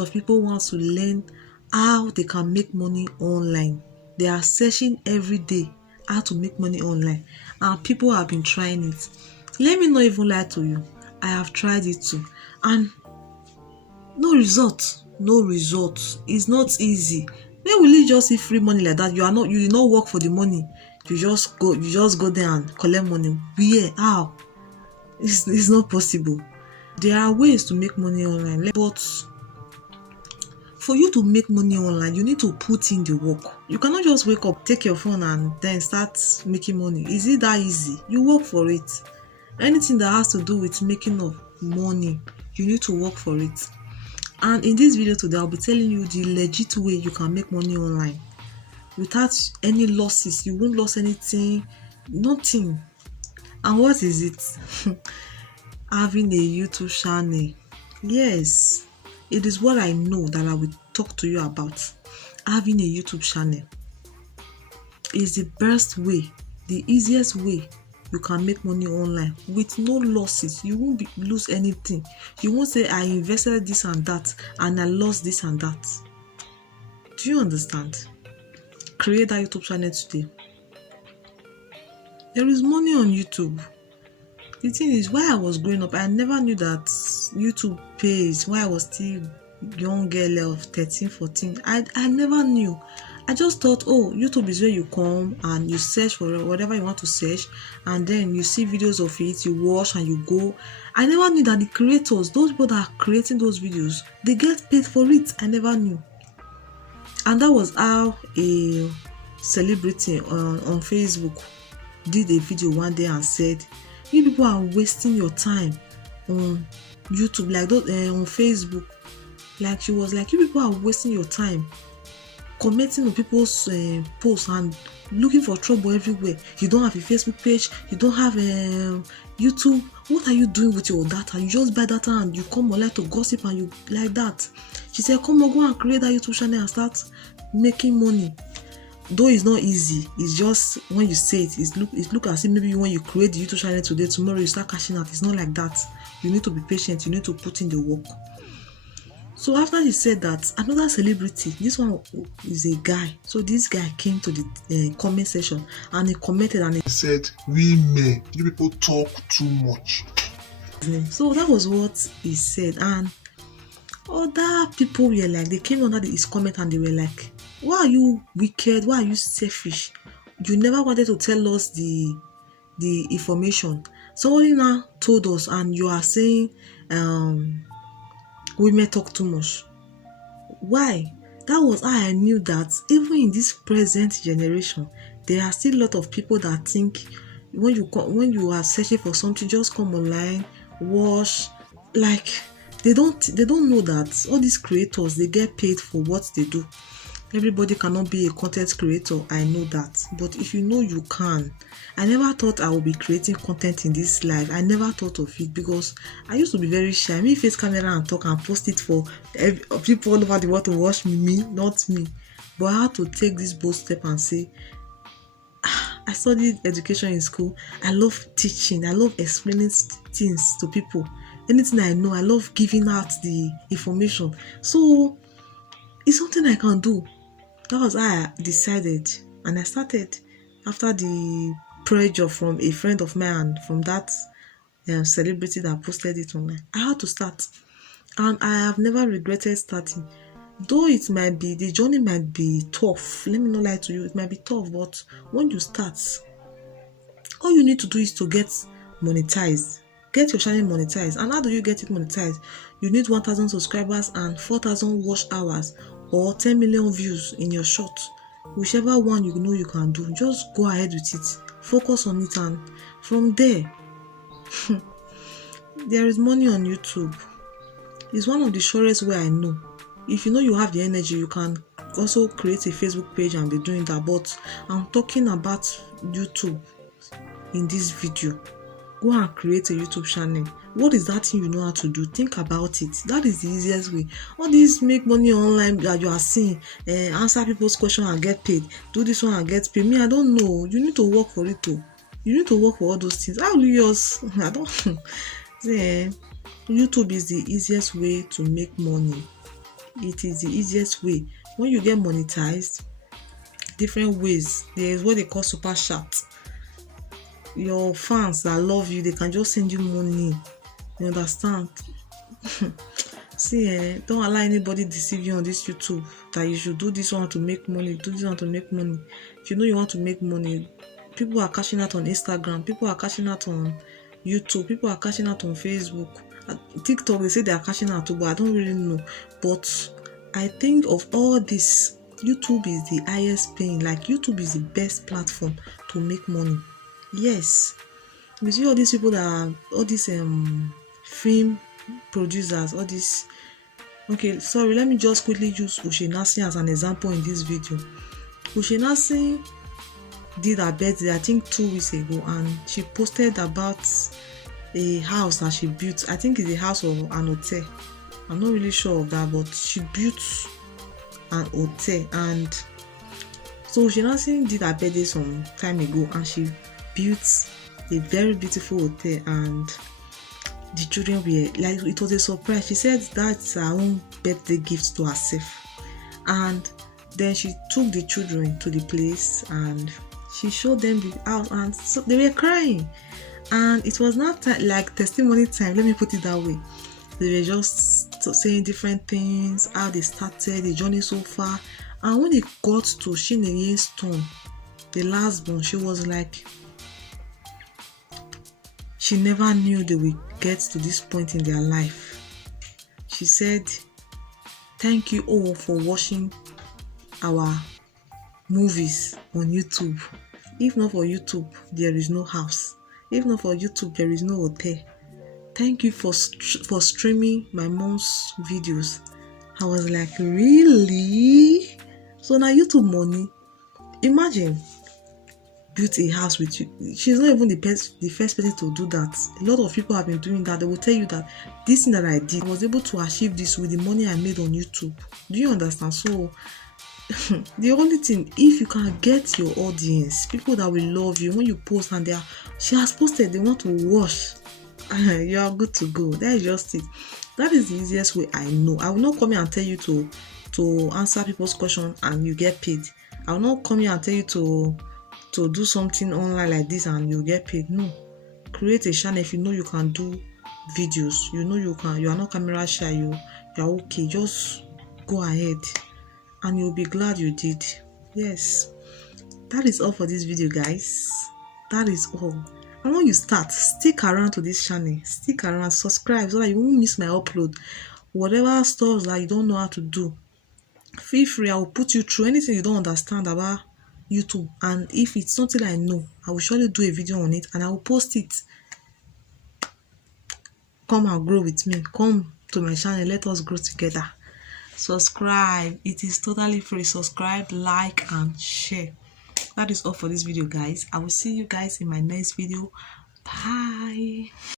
of people want to learn how they can make money online. They are searching every day how to make money online, and people have been trying it. Let me not even lie to you, I have tried it too, and no result. It's not easy. When will you just see free money like that? You did not work for the money. You just go there and collect money. Where? How? It's not possible. There are ways to make money online, but for you to make money online, you need to put in the work. You cannot just wake up, take your phone and then start making money. Is it that easy? You work for it. Anything that has to do with making of money, you need to work for it. And in this video today, I'll be telling you the legit way you can make money online without any losses. You won't lose anything, nothing. And what is it? Having a YouTube channel. Yes, it is what I know that I will talk to you about. Having a YouTube channel is the best way, the easiest way you can make money online with no losses. You won't lose anything. You won't say I invested this and that and I lost this and that. Do you understand? Create that YouTube channel today. There is money on YouTube. The thing is, while I was growing up, I never knew that YouTube pays. While I was still young girl of 13, 14, I never knew. I just thought, oh, YouTube is where you come and you search for whatever you want to search, and then you see videos of it, you watch and you go. I never knew that the creators, those people that are creating those videos, they get paid for it. I never knew. And that was how a celebrity on Facebook did a video one day and said, you people are wasting your time on YouTube, like those on Facebook. Like, she was like, you people are wasting your time commenting on people's posts and looking for trouble everywhere. You don't have a Facebook page, you don't have YouTube. What are you doing with your data? You just buy data and you come online to gossip and you like that. She said, come on, go and create that YouTube channel and start making money. Though it's not easy, it's just when you say it, it look as if maybe when you create the YouTube channel today, tomorrow you start cashing out. It's not like that. You need to be patient, you need to put in the work. So after he said that, another celebrity, this one is a guy. So this guy came to the comment section and he commented and he said, we men, you people talk too much. So that was what he said, and other people were like, they came under his comment and they were like, why are you wicked? Why are you selfish? You never wanted to tell us the information. Somebody now told us and you are saying women talk too much. Why? That was how I knew that even in this present generation, there are still a lot of people that think when you are searching for something, just come online, watch. Like, they don't know that all these creators, they get paid for what they do. Everybody cannot be a content creator, I know that. But if you know you can. I never thought I would be creating content in this life. I never thought of it because I used to be very shy. Me face camera and talk and post it for people all over the world to watch me, not me. But I had to take this bold step and say, I studied education in school. I love teaching. I love explaining things to people. Anything I know, I love giving out the information. So it's something I can do. That was how I decided, and I started after the pressure from a friend of mine and from that celebrity that posted it online. I had to start, and I have never regretted starting. Though it might be, the journey might be tough. Let me not lie to you, it might be tough, but when you start, all you need to do is to get monetized. Get your channel monetized. And how do you get it monetized? You need 1,000 subscribers and 4,000 watch hours or 10 million views in your short. Whichever one you know you can do, just go ahead with it. Focus on it, and from there, there is money on YouTube. It's one of the surest way I know. If you know you have the energy, you can also create a Facebook page and be doing that. But I'm talking about YouTube in this video. Go and create a YouTube channel. What is that thing you know how to do? Think about it. That is the easiest way. All these make money online that you are seeing, answer people's questions and get paid, do this one and get paid. Me, I don't know. You need to work for it too. You need to work for all those things. How do you use? I don't see. YouTube is the easiest way to make money. it is the easiest way. When you get monetized, different ways. There is what they call super chat. Your fans that love you, they can just send you money. You understand? See, don't allow anybody deceive you on this YouTube that you should do this one to make money, do this one to make money. If you know you want to make money, people are cashing out on Instagram, people are cashing out on YouTube, people are cashing out on Facebook. TikTok, they say they are cashing out too, but I don't really know. But I think of all this, YouTube is the highest paying. Like, YouTube is the best platform to make money. Yes. You see all these people that are, all these film producers, all these. Okay, sorry, let me just quickly use Ushenasi as an example in this video. Ushenasi did her birthday, I think 2 weeks ago, and she posted about a house that she built. I think it's a house or an hotel. I'm not really sure of that, but she built an hotel. And so Ushenasi did her birthday some time ago, and she built a very beautiful hotel, and the children were like, it was a surprise. She said that's her own birthday gift to herself. And then she took the children to the place and she showed them the house, and so they were crying. And it was not like testimony time, let me put it that way. They were just saying different things, how they started the journey so far. And when it got to Chinenye's turn, the last born, she was like, she never knew they would get to this point in their life. She said, thank you all for watching our movies on YouTube. If not for YouTube, there is no house. If not for YouTube, there is no hotel. Thank you for streaming my mom's videos. I was like, really? So now YouTube money. Imagine, built a house with you. She's not even the first person to do that. A lot of people have been doing that. They will tell you that this thing that I did, I was able to achieve this with the money I made on YouTube. Do you understand? So the only thing, if you can get your audience, people that will love you, when you post and she has posted, they want to watch, you are good to go. That is just it. That is the easiest way I know. I will not come here and tell you to answer people's questions and you get paid. I will not come here and tell you to do something online like this and you get paid. No. Create a channel if you know you can do videos. You know you can. You are not camera shy. You are okay. Just go ahead and you'll be glad you did. Yes. That is all for this video, guys. That is all. And when you start, stick around to this channel. Stick around, subscribe so that you won't miss my upload. Whatever stuff that you don't know how to do, feel free. I will put you through anything you don't understand about YouTube, and if it's something I know, I will surely do a video on it and I will post it. Come and grow with me. Come to my channel, let us grow together. Subscribe, it is totally free. Subscribe, like and share. That is all for this video, guys. I will see you guys in my next video. Bye.